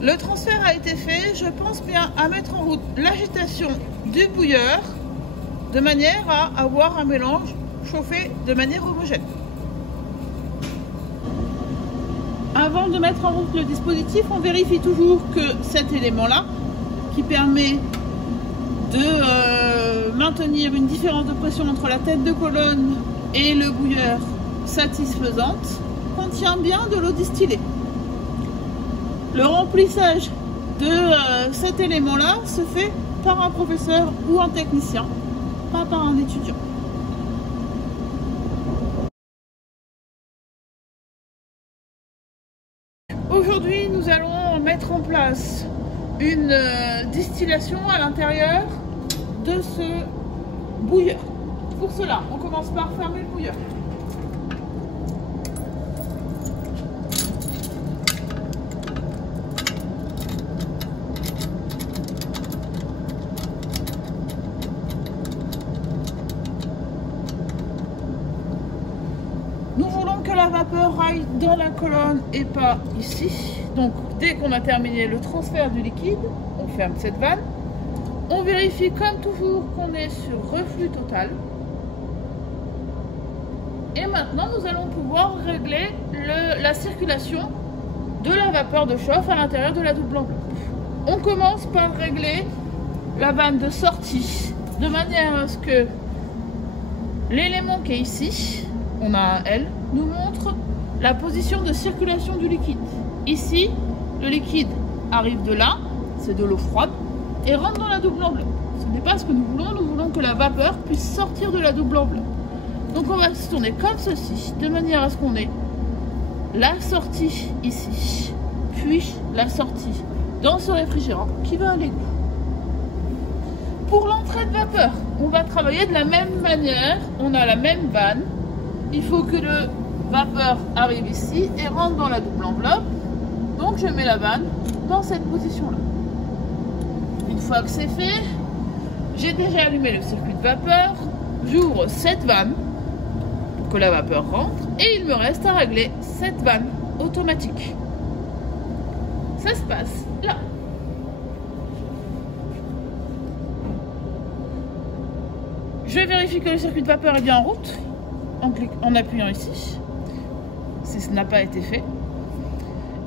Le transfert a été fait, je pense bien à mettre en route l'agitation du bouilleur de manière à avoir un mélange chauffé de manière homogène. Avant de mettre en route le dispositif, on vérifie toujours que cet élément-là, qui permet de maintenir une différence de pression entre la tête de colonne et le bouilleur satisfaisante, contient bien de l'eau distillée. Le remplissage de cet élément-là se fait par un professeur ou un technicien, pas par un étudiant. Aujourd'hui, nous allons mettre en place une distillation à l'intérieur de ce bouilleur. Pour cela, on commence par fermer le bouilleur. Nous voulons que la vapeur aille dans la colonne et pas ici. Donc dès qu'on a terminé le transfert du liquide, on ferme cette vanne. On vérifie comme toujours qu'on est sur reflux total. Et maintenant nous allons pouvoir régler la circulation de la vapeur de chauffe à l'intérieur de la double enveloppe. On commence par régler la vanne de sortie de manière à ce que l'élément qui est ici, on a un L, nous montre la position de circulation du liquide. Ici, le liquide arrive de là, c'est de l'eau froide, et rentre dans la double enveloppe. Ce n'est pas ce que nous voulons que la vapeur puisse sortir de la double enveloppe. Donc on va se tourner comme ceci, de manière à ce qu'on ait la sortie ici, puis la sortie dans ce réfrigérant qui va à l'égout. Pour l'entrée de vapeur, on va travailler de la même manière, on a la même vanne. Il faut que le vapeur arrive ici et rentre dans la double enveloppe. Donc je mets la vanne dans cette position-là. Une fois que c'est fait, j'ai déjà allumé le circuit de vapeur. J'ouvre cette vanne pour que la vapeur rentre et il me reste à régler cette vanne automatique. Ça se passe là. Je vérifie que le circuit de vapeur est bien en route en appuyant ici, si ce n'a pas été fait.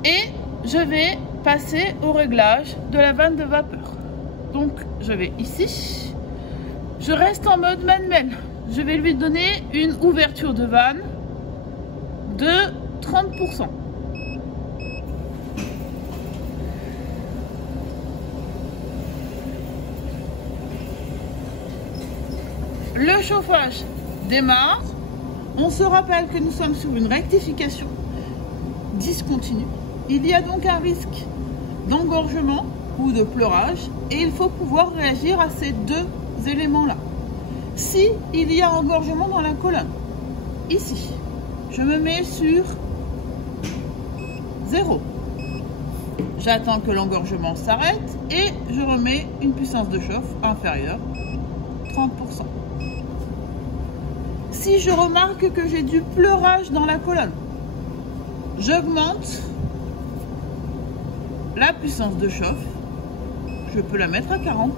Et je vais passer au réglage de la vanne de vapeur. Donc je vais ici, je reste en mode manuel. Je vais lui donner une ouverture de vanne de 30%. Le chauffage démarre. On se rappelle que nous sommes sur une rectification discontinue. Il y a donc un risque d'engorgement ou de pleurage et il faut pouvoir réagir à ces deux éléments-là. Si il y a engorgement dans la colonne, ici, je me mets sur 0. J'attends que l'engorgement s'arrête et je remets une puissance de chauffe inférieure, 30%. Si je remarque que j'ai du pleurage dans la colonne, j'augmente la puissance de chauffe. Je peux la mettre à 40%.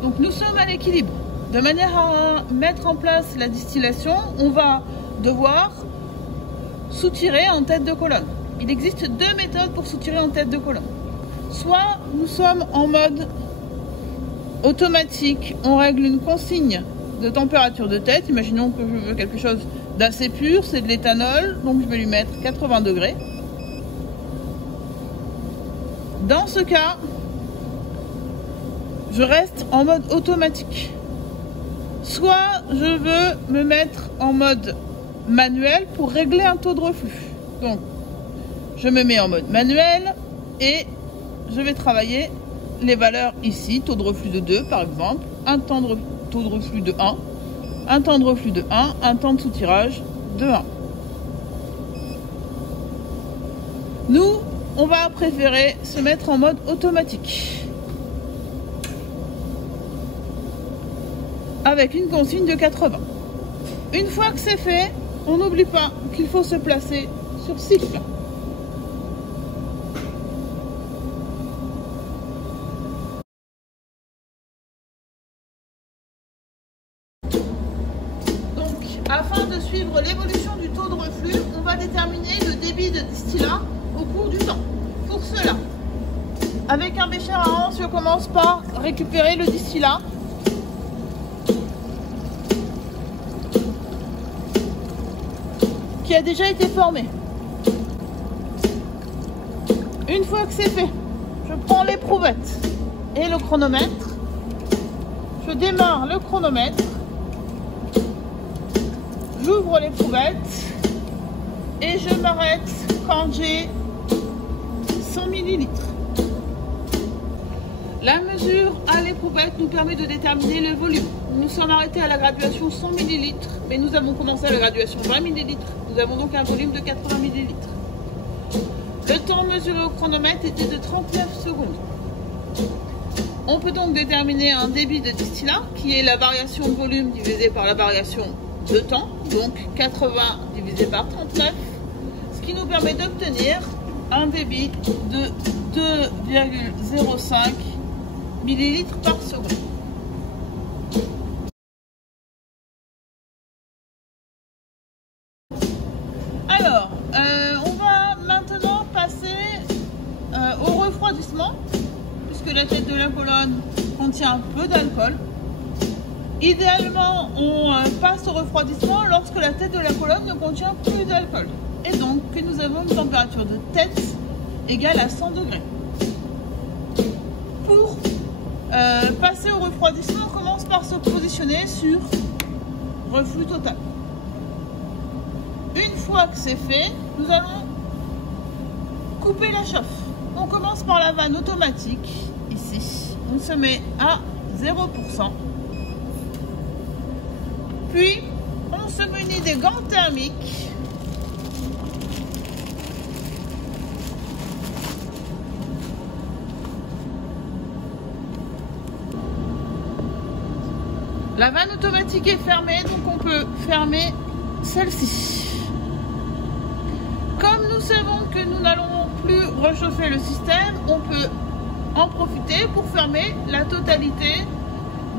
Donc nous sommes à l'équilibre. De manière à mettre en place la distillation, on va devoir soutirer en tête de colonne. Il existe deux méthodes pour soutirer en tête de colonne. Soit nous sommes en mode automatique, on règle une consigne de température de tête. Imaginons que je veux quelque chose d'assez pur, c'est de l'éthanol, donc je vais lui mettre 80 degrés. Dans ce cas, je reste en mode automatique. Soit je veux me mettre en mode manuel pour régler un taux de reflux. Donc, je me mets en mode manuel et je vais travailler les valeurs ici, taux de reflux de 2 par exemple, un taux de reflux de 1, un temps de reflux de 1, un temps de soutirage de 1. Nous, on va préférer se mettre en mode automatique. Avec une consigne de 80. Une fois que c'est fait, on n'oublie pas qu'il faut se placer sur cycle. Donc, afin de suivre l'évolution du taux de reflux, on va déterminer le débit de distillat au cours du temps. Pour cela, avec un bécher à anse, je commence par récupérer le distillat. Qui a déjà été formé. Une fois que c'est fait, je prends l'éprouvette et le chronomètre. Je démarre le chronomètre. J'ouvre l'éprouvette et je m'arrête quand j'ai 100 ml. La mesure à l'éprouvette nous permet de déterminer le volume. Nous sommes arrêtés à la graduation 100 ml, mais nous avons commencé à la graduation 20 ml. Nous avons donc un volume de 80 ml. Le temps mesuré au chronomètre était de 39 secondes. On peut donc déterminer un débit de distillat, qui est la variation de volume divisée par la variation de temps, donc 80 divisé par 39, ce qui nous permet d'obtenir un débit de 2,05 ml par seconde. Alors, on va maintenant passer au refroidissement, puisque la tête de la colonne contient un peu d'alcool. Idéalement, on passe au refroidissement lorsque la tête de la colonne ne contient plus d'alcool, et donc que nous avons une température de tête égale à 100 degrés. Pour passer au refroidissement, on commence par se positionner sur reflux total. Une fois que c'est fait, nous allons couper la chauffe. On commence par la vanne automatique, ici. On se met à 0%. Puis, on se munit des gants thermiques. La vanne automatique est fermée, donc on peut fermer celle-ci. Comme nous savons que nous n'allons plus réchauffer le système, on peut en profiter pour fermer la totalité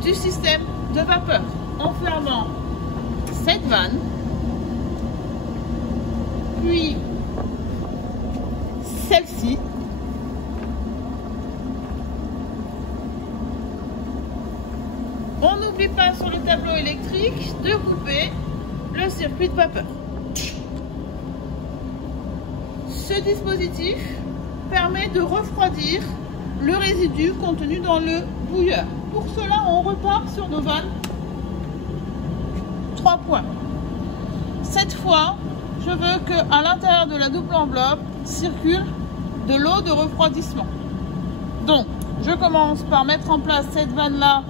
du système de vapeur en fermant cette vanne, puis celle-ci, on n'oublie pas sur le tableau électrique de couper le circuit de vapeur. Ce dispositif permet de refroidir le résidu contenu dans le bouilleur. Pour cela, on repart sur nos vannes 3 points. Cette fois, je veux qu'à l'intérieur de la double enveloppe circule de l'eau de refroidissement. Donc, je commence par mettre en place cette vanne-là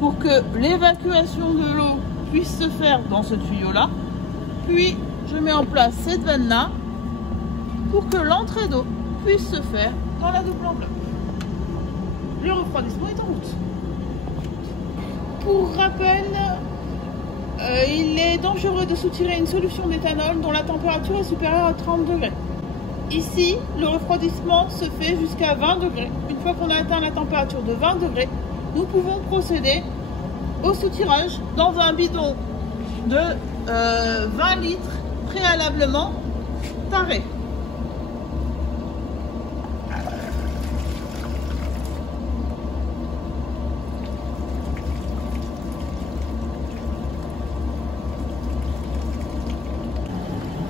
pour que l'évacuation de l'eau puisse se faire dans ce tuyau-là. Puis, je mets en place cette vanne-là pour que l'entrée d'eau puisse se faire dans la double enveloppe. Le refroidissement est en route. Pour rappel, il est dangereux de soutirer une solution d'éthanol dont la température est supérieure à 30 degrés. Ici, le refroidissement se fait jusqu'à 20 degrés. Une fois qu'on a atteint la température de 20 degrés, nous pouvons procéder au soutirage dans un bidon de 20 litres préalablement taré.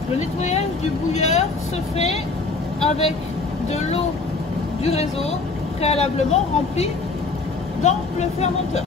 Le nettoyage du bouilleur se fait avec de l'eau du réseau préalablement remplie dans le fermenteur.